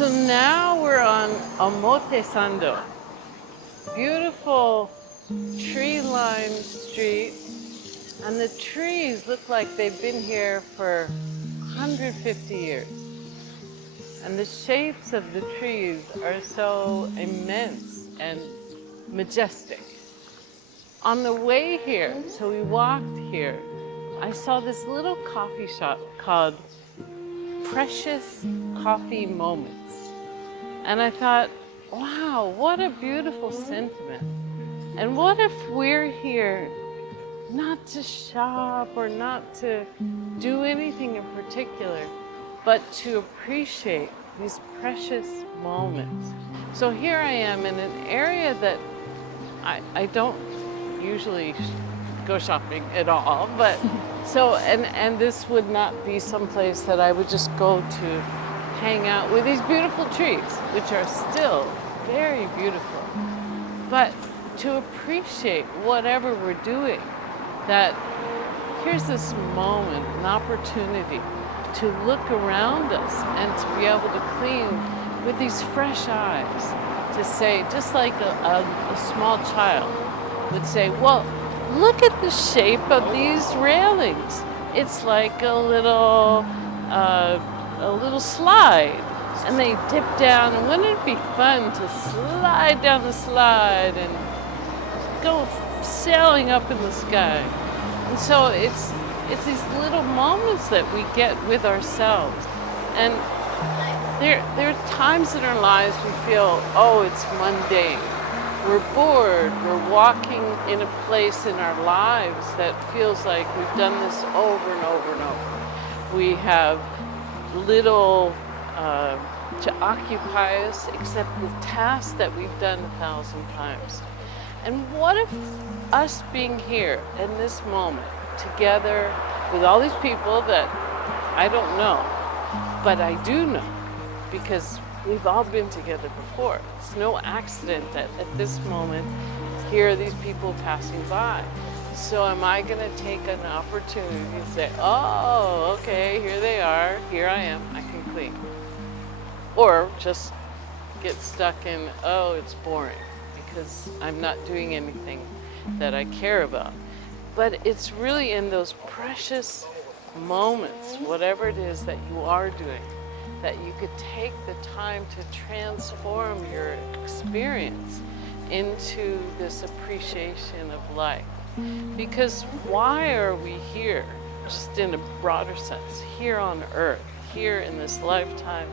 So now we're on Omotesando, beautiful tree-lined street, and the trees look like they've been here for 150 years. And the shapes of the trees are so immense and majestic. On the way here, so we walked here, I saw this little coffee shop called Precious Coffee Moments. And I thought, wow, what a beautiful sentiment. And what if we're here not to shop or not to do anything in particular, but to appreciate these precious moments. So here I am in an area that I don't usually go shopping at all, but so, and this would not be someplace that I would just go to hang out with these beautiful trees, which are still very beautiful. But to appreciate whatever we're doing, that here's this moment, an opportunity to look around us and to be able to clean with these fresh eyes, to say, just like a small child would say, well, look at the shape of these railings. It's like a little slide, and they dip down, and wouldn't it be fun to slide down the slide and go sailing up in the sky? And so it's these little moments that we get with ourselves. And there are times in our lives we feel, oh, it's mundane. We're bored, we're walking in a place in our lives that feels like we've done this over and over and over. We have little to occupy us except the tasks that we've done 1,000 times. And what if us being here in this moment, together with all these people that I don't know, but I do know because we've all been together before. It's no accident that at this moment, here are these people passing by. So am I gonna take an opportunity and say, oh, okay, here they are, here I am, I can clean. Or just get stuck in, oh, it's boring because I'm not doing anything that I care about. But it's really in those precious moments, whatever it is that you are doing, that you could take the time to transform your experience into this appreciation of life. Because why are we here, just in a broader sense, here on earth, here in this lifetime,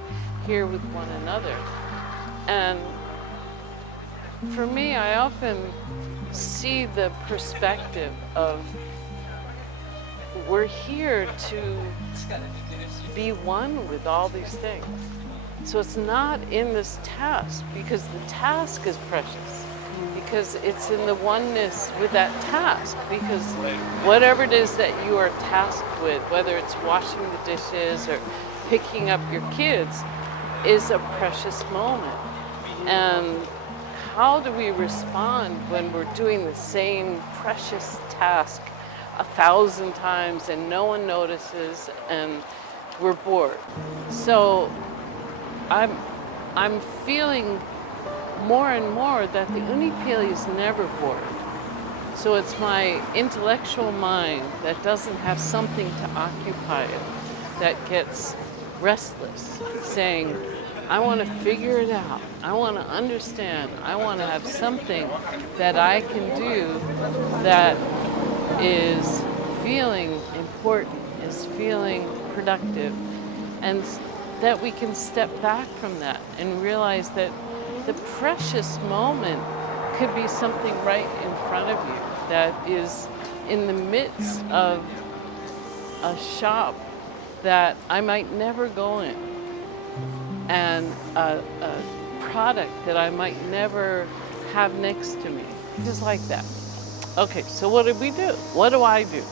here with one another? And for me, I often see the perspective of we're here to be one with all these things. So it's not in this task, because the task is precious, because it's in the oneness with that task, because whatever it is that you are tasked with, whether it's washing the dishes or picking up your kids, is a precious moment. And how do we respond when we're doing the same precious task 1,000 times and no one notices and we're bored? So I'm feeling more and more that the Unipili is never bored. So it's my intellectual mind that doesn't have something to occupy it that gets restless, saying, I want to figure it out. I want to understand. I want to have something that I can do that is feeling important, is feeling productive, and that we can step back from that and realize that the precious moment could be something right in front of you that is in the midst of a shop that I might never go in, and a product that I might never have next to me, just like that. Okay, so what do we do? What do I do?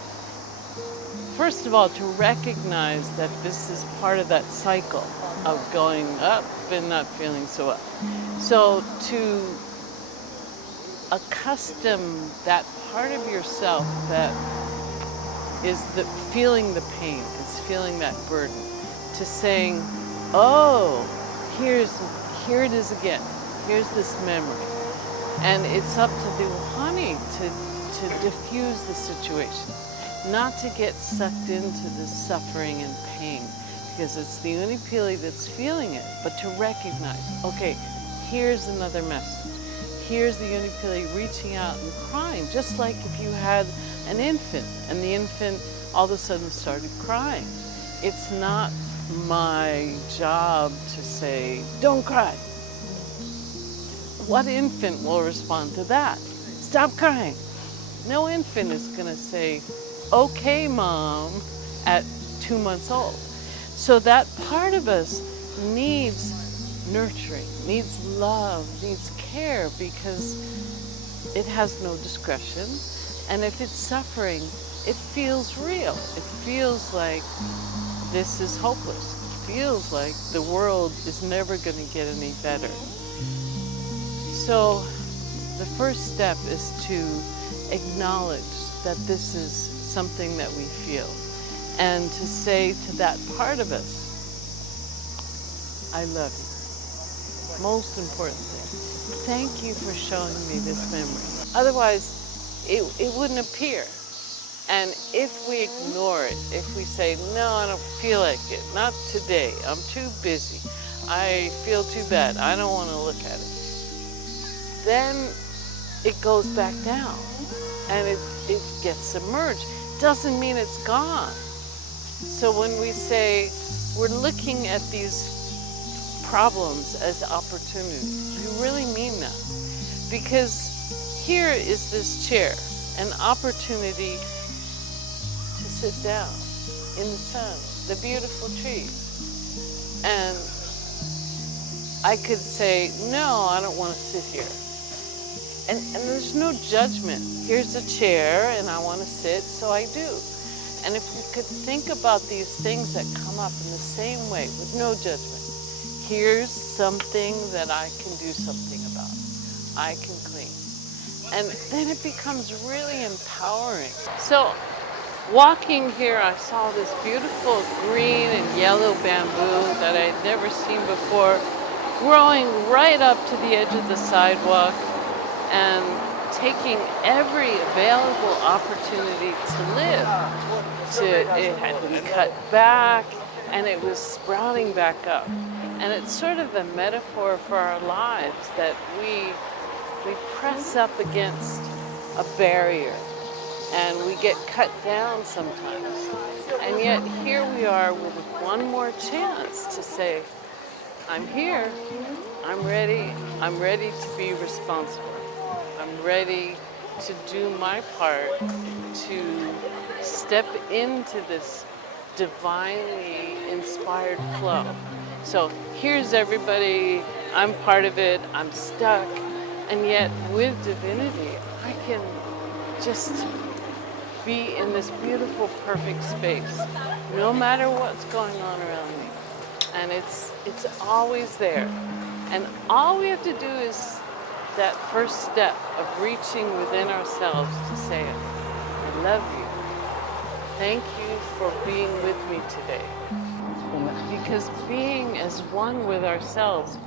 First of all, to recognize that this is part of that cycle of going up and not feeling so up. So to accustom that part of yourself that is feeling the pain, is feeling that burden, to saying, oh, here's here it is again. Here's this memory. And it's up to the honey to diffuse the situation, not to get sucked into the suffering and pain, because it's the uni pili that's feeling it, but to recognize, okay, here's another message. Here's the uni pili reaching out and crying, just like if you had an infant and the infant all of a sudden started crying. It's not my job to say, don't cry. What infant will respond to that? Stop crying. No infant is going to say, okay, mom, at 2 months old. So that part of us needs nurturing, needs love, needs care, because it has no discretion. And if it's suffering, it feels real. It feels like this is hopeless. It feels like the world is never going to get any better. So the first step is to acknowledge that this is something that we feel, and to say to that part of us, I love you. Most important thing, thank you for showing me this memory. Otherwise, it wouldn't appear. And if we ignore it, if we say, no, I don't feel like it, not today, I'm too busy, I feel too bad, I don't want to look at it, then it goes back down and it gets submerged. Doesn't mean it's gone. So when we say we're looking at these problems as opportunities, we really mean that. Because here is this chair, an opportunity to sit down in the sun, the beautiful trees. And I could say, no, I don't want to sit here. And there's no judgment. Here's a chair and I want to sit, so I do. And if we could think about these things that come up in the same way, with no judgment, here's something that I can do something about. I can clean. And then it becomes really empowering. So walking here, I saw this beautiful green and yellow bamboo that I'd never seen before, growing right up to the edge of the sidewalk, and taking every available opportunity to live. It had been cut back and it was sprouting back up. And it's sort of a metaphor for our lives, that we press up against a barrier and we get cut down sometimes. And yet here we are with one more chance to say, I'm here, I'm ready to be responsible. I'm ready to do my part to step into this divinely inspired flow. So here's everybody, I'm part of it, I'm stuck, and yet with divinity, I can just be in this beautiful, perfect space, no matter what's going on around me. And it's always there. And all we have to do is that first step of reaching within ourselves to say it. I love you. Thank you for being with me today. Because being as one with ourselves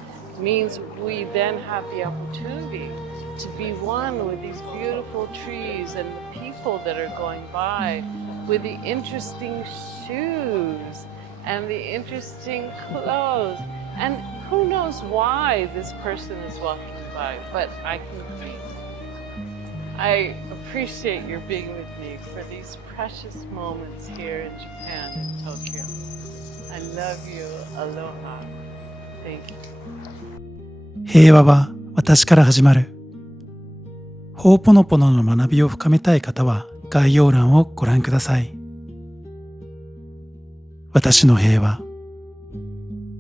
means we then have the opportunity to be one with these beautiful trees and the people that are going by, with the interesting shoes and the interesting clothes. And who knows why this person is walking by, but I can breathe. I appreciate your being with me for these precious moments here in Japan, in Tokyo. I love you. Aloha. Thank you. 平和は私から始まる。ホーポノポノの学びを深めたい方は概要欄をご覧ください。私の平和。